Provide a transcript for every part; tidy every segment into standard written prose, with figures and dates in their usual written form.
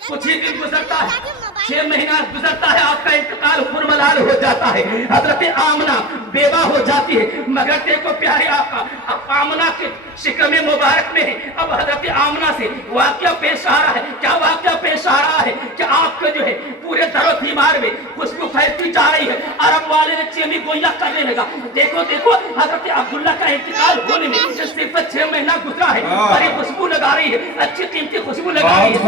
कुछ ही दिन गुजरता है, 6 महीना गुजरता है, आपका इंतकाल फुरमलाल हो जाता है। हजरत आमना बेवा हो जाती है, मगर देखो प्यारे आका, अब आमना के शिकम मुबारक में है। अब हजरत आमना से वाकया पेश आ रहा है। क्या वाकया पेश आ रहा है कि आपको जो है पूरे दरो दीवार में खुशबू फैलती जा रही है। अरब वाले ने चेमी गोया करने लगा। देखो देखो हजरत अब्दुल्ला का इंतकाल होने में सिर्फ 6 महीना गुजरा है, और ये खुशबू लगा रही है, अच्छी कीमती खुशबू लगा रही है।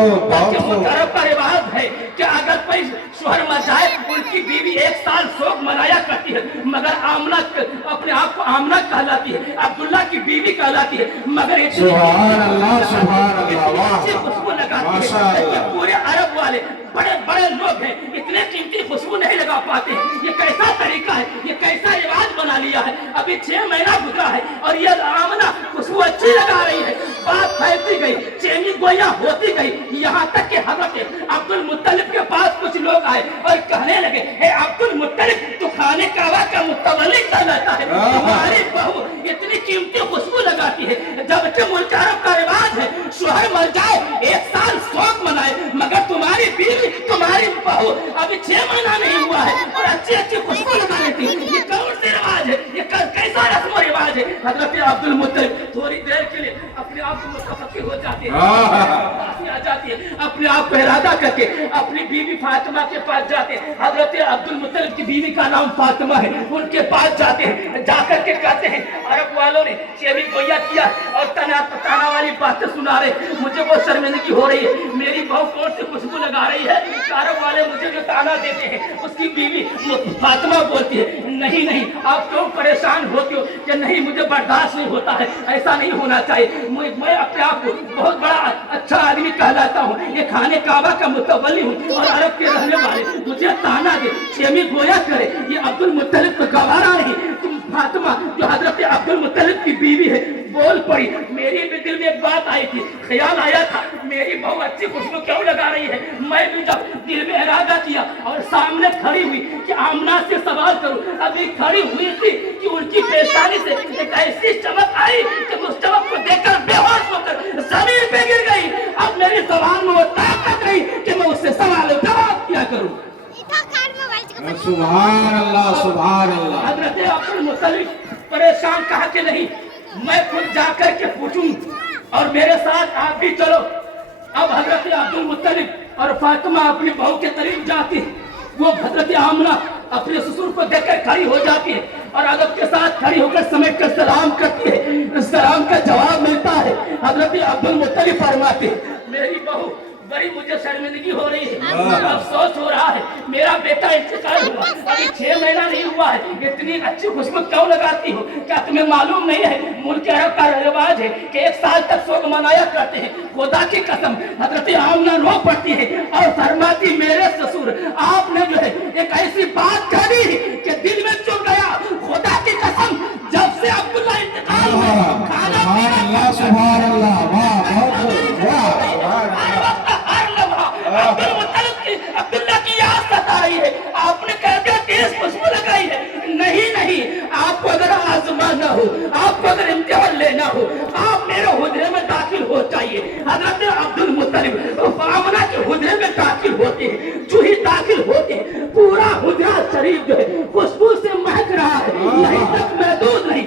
अरब का रिवाज है कि अगर कोई शोहर मर जाए, उनकी बीवी 1 साल शोक मनाया करती है, मगर आमना अपने आप को आमना कहलाती है, अब्दुल्ला की बीवी कहलाती है, मगर इतनी खुशबू लगाती है कि पूरे अरब वाले बड़े बड़े लोग हैं, इतने कीमती खुशबू नहीं लगा पाते। ये कैसा तरीका है, ये कैसा रिवाज बना लिया है। अभी 6 महीना गुजरा है और ये आमना खुशबू अच्छी लगा रही है। बात फैलती गई, चेनी गोया होती गई, यहाँ तक कि हजरत अब्दुल मुत्तलिब के पास कुछ लोग आए और कहने लगे, हे अब्दुल मुत्तलिब, तू खाने काबा का मुतवल्ली कहलाता है, तुम्हारी बहू इतनी कीमती खुशबू लगाती है। जबकि मुल्क अरब का रिवाज है शोहर मर जाए 1 साल शोक मनाए, मगर तुम्हारी बीवी तुम्हारी बहू अभी 6 महीना नहीं हुआ है और अच्छी अच्छी खुशबू लगा लेती है। ये कौन सी रिवाज है, ये कैसा रस्म रिवाज है। हजरत अब्दुल मुत्तलिब थोड़ी देर के लिए अपने आप को मुतफक्किर हो जाते हैं, आ जाती है, अपने आप को इरादा करके अपनी बीवी फातिमा के पास जाते हैं। हजरत अब्दुल मुत्तलिब की बीवी का नाम फातिमा है, उनके पास जाते हैं, जाकर के कहते हैं, अरब वालों ने चेवी गोया किया और ताना वाली बातें सुना रहे, मुझे बहुत शर्मिंदगी हो रही है, मेरी बहू कौन सी खुशबू लगा रही है। अरब वाले मुझे जो ताना देते हैं, उसकी बीवी फातिमा बोलती है, नहीं नहीं, आप क्यों परेशान होते हो कि नहीं, मुझे बर्दाश्त नहीं होता है, ऐसा नहीं होना चाहिए, मैं अपने आप को बहुत बड़ा अच्छा आदमी कहलाता हूँ, ये खाने काबा का मुतवल्ली हूँ और अरब के रहने वाले मुझे ताना दे, चेमी गोया करे, ये अब्दुल मुत्तलिब को गवारा नहीं। तुम फातिमा जो हजरत अब्दुल मुत्तलिब की बीवी है बोल पड़ी, मेरी भी दिल में एक बात आई थी, ख्याल आया था, मेरी बहू अच्छी खुशबू क्यों लगा रही है। मैं भी जब दिल में इरादा किया और सामने खड़ी हुई कि आमना से सवाल करूं, अभी खड़ी हुई थी कि उनकी पेशानी से एक ऐसी चमक आई कि उस चमक को देखकर बेहोश होकर जमीन पे गिर गई। अब मेरी जबान में वो ताकत नहीं कि मैं उससे सवाल जवाब क्या करूं। सुभान अल्लाह, सुभान अल्लाह। हजरत अब्दुल मुत्तलिब परेशान कहा कि नहीं, मैं खुद जाकर के पूछूं और मेरे साथ आप भी चलो। अब हजरत अब्दुल मुत्तलिब और फातिमा अपनी बहू के करीब जाती है, वो हजरत आमना अपने ससुर को देखकर खड़ी हो जाती है और अदब के साथ खड़ी होकर समेट कर सलाम करती है। सलाम का जवाब मिलता है। हजरत अब्दुल मुत्तलिब फरमाते हैं, मेरी बहू बड़ी मुझे शर्मिंदगी हो रही है, अफसोस हो रहा है, मेरा बेटा इंतकाल हुआ, अभी 6 महीना नहीं हुआ है, इतनी अच्छी खुशबू क्यों लगाती हो। क्या तुम्हें मालूम नहीं है, मुल्क अरब का रिवाज है कि 1 साल तक शोक मनाया करते हैं। खुदा की कसम, हजरत आमना रो पड़ती है और फरमाती, मेरे ससुर, आपने जो है एक ऐसी बात कह दी कि दिल में चुभ गया। खुदा की कसम, जब से अब्दुल्ला इंतकाल हुआ, खाना पीना सुभान अल्लाह, वाह, अब्दुल मुत्तलिब की अब्दुल्ला की याद सता रही है। आपने कह दिया तेज खुशबू लगाई है, नहीं नहीं, आपको अगर आजमाना हो, आपको अगर इम्तिहान लेना हो, आप मेरे हुजरे में दाखिल हो चाहिए। हजरत अब्दुल मुत्तलिब आमना के हुजरे में दाखिल होते हैं, जो ही दाखिल होते हैं पूरा हुजरा शरीफ जो है खुशबू से महक रहा है, यहीं तक महदूद नहीं।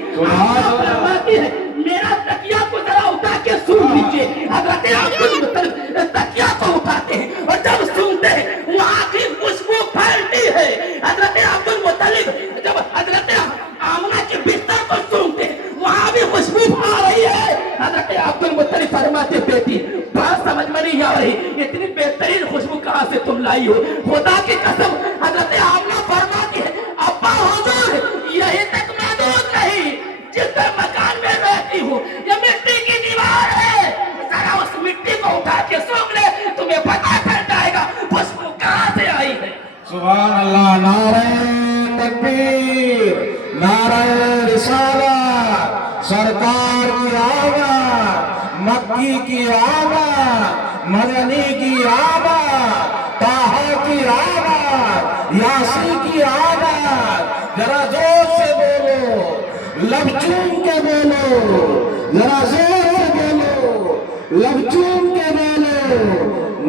है मेरा तकिया को जरा उठा के सुन लीजिए। हजरत अब्दुल मुत्तलिब तकिया को उठाते हैं और जब सुनते हैं वहां की खुशबू फैलती है। हजरत अब्दुल मुत्तलिब जब हजरत आमना के बिस्तर को सुनते हैं वहां भी खुशबू आ रही है। हजरत अब्दुल मुत्तलिब फरमाते, बेटी बात समझ में नहीं आ रही, इतनी बेहतरीन खुशबू कहां से तुम लाई हो। खुदा की कसम, हजरत आमना फरमाती है, अब्बा हुजूर यही तक महदूद नहीं, जिस मकान में रहती हूँ ये मिट्टी की दीवार है, जरा उस मिट्टी को उठा के सूंघ ले, तुम्हें पता चल जाएगा खुशबू कहां से आई है। सुभान अल्लाह। नारे तकबीर, नारे रिसालत, सरकार की आवाज़, मक्की की आवाज़, मदनी की आवाज़, ताहा की आवाज़, यासीन की आवाज़, जरा जोर से बोलो, लब चूम के बोलो, जरा जोर से बोलो, लब चूम के बोलो,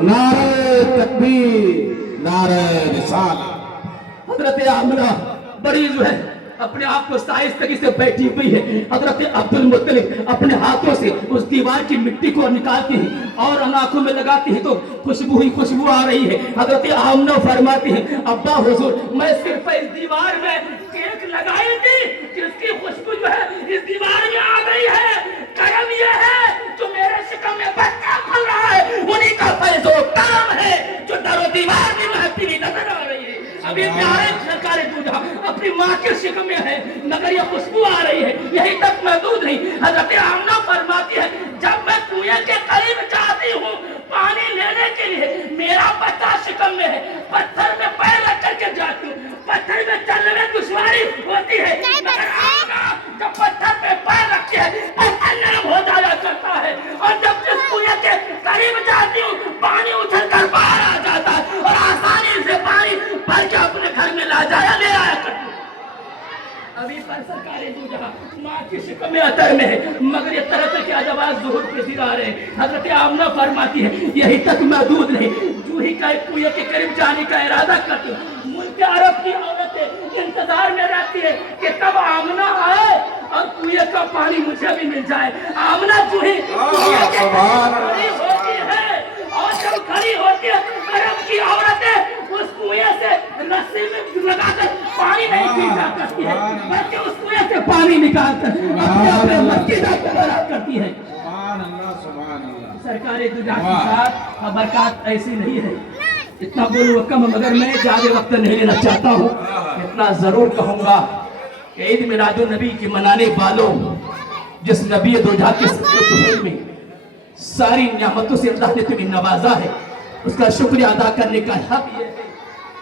नारे तकबीर नारे रिसालत। हजरत आमना बड़ी जो है अपने आप को साइस्तगी से बैठी हुई है। हजरत अब्दुल मुत्तलिब अपने हाथों से उस दीवार की मिट्टी को निकालती है और आंखों में लगाती है तो खुशबू ही खुशबू आ रही है। हजरत आमना फरमाती है, अब्बा हुजूर, मैं सिर्फ इस दीवार में केक लगाई थी कि उसकी खुशबू जो है इस दीवार में आ गई है। करम यह है जो मेरे शिकम में बच्चा पल रहा है, उन्हीं का फैज़ो करम है जो दरो दीवार में महकती हुई नजर आ रही है। अभी प्यारे सरकार दूल्हा अपनी माँ के शिकम में है मगर ये खुशबू आ रही है, यही तक महदूद नहीं। हजरत आमना फरमाती है, जब मैं कुएं के करीब जाती हूँ पानी लेने के लिए, मेरा बच्चा शिकम में है, पत्थर में पैर रख करके जाती हूँ, पत्थर में चलने में दुश्वारी होती है मगर आमना जब पत्थर पे पैर रखती है पत्थर नरम हो जाया करता है और जब जिस कुएं के करीब जाती हूँ पानी उछल कर बाहर आ जाता है और आसानी से पानी भर के अपने घर में ला आया करती हूँ। अभी पर सरकारी दूल्हा माँ की शिकम में अतर में है मगर ये तरह के अजवाज ज़ुहूर पसीर आ रहे हैं। हजरत आमना फरमाती है, यही तक महदूद नहीं, जो ही का कुएं के करीब जाने का इरादा करती हूँ, मुल्क अरब की औरतें इंतजार में रहती है कि कब आमना आए और कुएं का पानी मुझे भी मिल जाए। आमना जो ही कुएं के खड़ी होती है और जब खड़ी होती है अरब की औरतें उस कुएं से रस्सी में लगाकर पानी नहीं पी जा करती है बल्कि उस कुएं से पानी निकालकर अपने मस्जिद करती है। सरकारी दुनिया के साथ बरकत ऐसी नहीं है। इतना बोलूँ कम मगर मैं ज्यादा वक्त नहीं लेना चाहता हूँ। इतना जरूर कहूँगा कि ईद मिलादुन नबी की मनाने वालों, जिस नबी दो जहां के सफर में सारी नियामतों से अल्लाह ने तुम्हें नवाजा है, उसका शुक्रिया अदा करने का हक ये है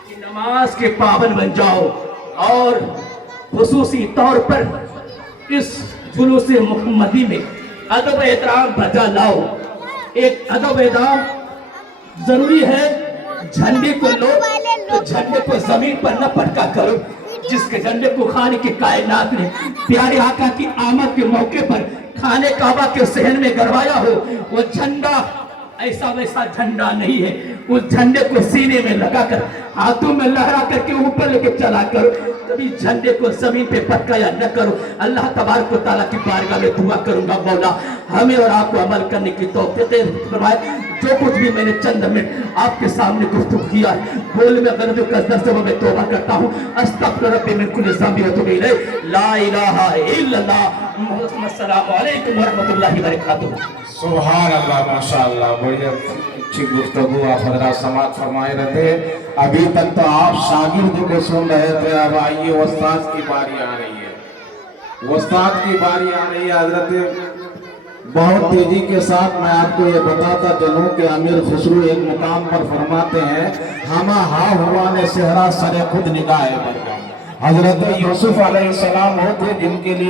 कि नमाज के पाबंद बन जाओ और खुसूसी तौर पर इस जुलूस मुहम्मदी में अदब एहतराम बजा लाओ। एक अदब एहतराम जरूरी है, झंडे को लो तो झंडे को जमीन पर न पटका करो। जिसके झंडे को खाने की कायनात ने प्यारे आका की आमद के मौके पर खाने काबा के सहन में गड़वाया हो, वो झंडा ऐसा वैसा झंडा नहीं है। उस झंडे को सीने में लगाकर हाथों में लहरा करके ऊपर लेके चला करो, कभी झंडे को जमीन पे पटकाया न करो। अल्लाह तबारक व तआला की बारगाह में दुआ करूंगा, मौला हमें और आपको अमल करने की तौफीक फरमाए। जो कुछ भी मैंने चंद मिनट आपके सामने गुफ्तगू किया है, बोल में गलत कसदर से मैं तौबा करता हूँ। अस्तगफिर रब्बी मिन कुल्ली ज़ंबि व अतूबु इलैह। ला इलाहा इल्लल्लाह मुहम्मद अस्सलामु अलैकुम व रहमतुल्लाहि व बरकातुहू। सुभान अल्लाह, माशाअल्लाह, बड़ी अच्छी गुफ्तगू आप हजरात समाअत फरमाए रहते। अभी तक तो आप शागिर्द को सुन रहे थे, अब आइए उस्ताद की बारी आ रही है। उस्ताद की बारी आ रही है। हजरत बहुत तेजी के साथ मैं आपको ये बताता चलूं कि अमीर खुसरू एक मुकाम पर फरमाते हैं, हमा हा हुआ ने सेहरा सरे खुद निगाह बरगा। हजरत यूसुफ अलैहिस्सलाम होते जिनके लिए